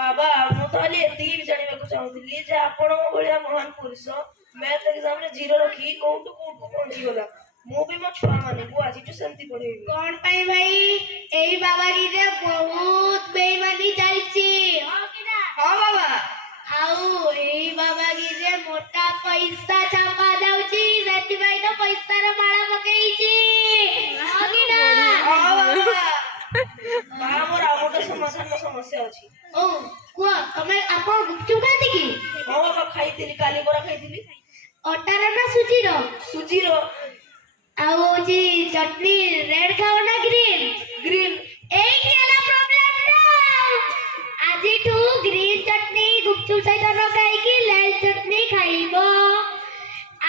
बाबा मु ताली एतिकी जानिबाकू चाहूଥିଲି जे आपण भलिया महान पुरुष मैथ एग्जाम रे जीरो रखी कोउटू कोउटू पहुंची गला मु भी मो छुआ माने को आज टू शांति पढेबी कौन पाई भाई एई बाबागी रे बहुत बेईमानी चलची हां कि ना हां बाबा आउ एई बाबागी रे मोटा पैसा छापा जाउची सेति भाई तो पैसा रे माळा पकेईची हां कि ना हां बाबा बा मोर आउट समाधान समस्या अछि ओ कुआ तमे आपन गुपचुप खाती की हां बाबा खाइतिली काली बरा खाइतिली अटार ना सुजीरो सुजीरो आउ जी चटनी रेड खाओ ना ग्रीन ग्रीन एई केला प्रॉब्लम ना आजी टू ग्रीन चटनी गुपचुप सहित न खाई की लाल चटनी खाइबो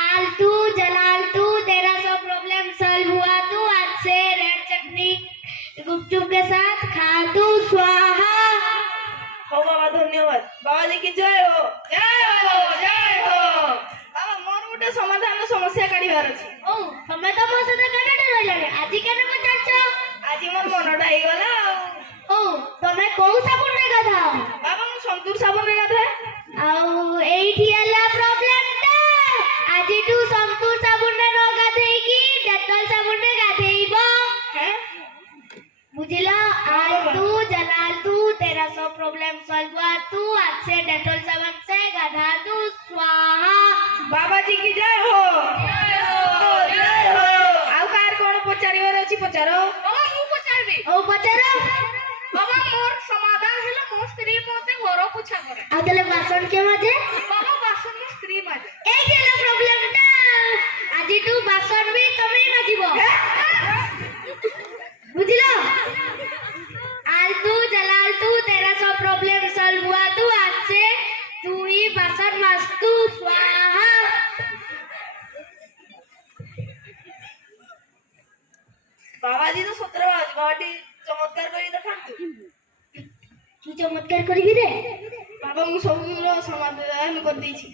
आलतू जलालतू तेरा सब प्रॉब्लम सॉल्व हुआ तू आज से रेड चटनी गुपचुप के साथ खा तू स्वाहा हो बाबा धन्यवाद बाबा जी की जय हो जय हो जय हो बाबा मोर गोटे समाधान समस्या काढिबार अछि ओ हमें तो मो सदा कनेट रहलानी आजी केने पचारछो आज मोर मनटा हेई गला ओ तमे कोउ साबुन रे गाधाओ बाबा मु संतूर साबुन रे गाधाए आउ एठी हला प्रॉब्लम ता आजी तू संतूर साबुन रे न गाधेई की डेटॉल साबुन रे गाधेइबो हैं बुझिला आज तू जलाल तू तेरा सब प्रॉब्लम सॉल्व हुआ तू आज से डेटॉल साबुन से गाधा तू स्वाहा बाबा जी की जय हो जय हो जय हो आउ कार कोन पचारिबार अछि पचारो बाबा मु पचारबी ओ पचारो बाबा मोर समाधान हेला मो स्त्री मोते घर पोछा करे आ तले बासन के माजे बाबा बासन मो स्त्री माजे ए केला प्रॉब्लम ता आजी तू बासन भी तमे माजिबो बुझिलो आलतू जलाल तू तेरा सब प्रॉब्लम सॉल्व हुआ तू आज से तू ही बासन मास्तू स्वाहा बाबा जी तो 17 आज बाटी चमत्कार करी देखांतु की चमत्कार करबी रे बाबा मु सबुरो समाधान कर देछि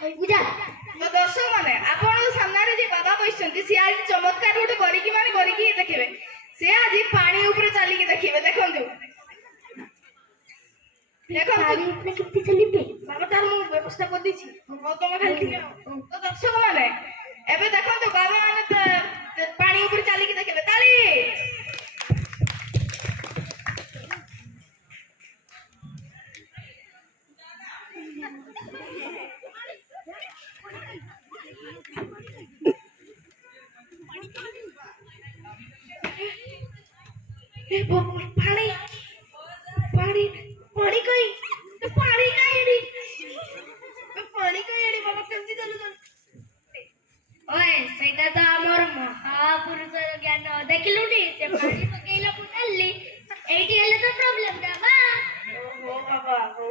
कई बुझा तो दर्शक माने आपण सामने जे बाबा बैसंती से आज चमत्कार गोटे करी की देखिबे से आज पानी ऊपर चली के देखिबे देखंतु देखो पानी ऊपर कितनी चलीबे बाबा तार मु व्यवस्था कर देछि हो तमे खाली ठीक तो दर्शक माने एबे देखंतु बाबा माने पानी ऊपर चली के देखिबे ताली ए पानी पानी पानी कहीं तो पानी का एडी पानी का एडी बाबा जल्दी चलो ओए सेटा तो हमर महापुरुष ज्ञान देखलुडी से पानी पकेइला पुटल्ली एठी हेले तो प्रॉब्लम दा बा ओ बाबा हो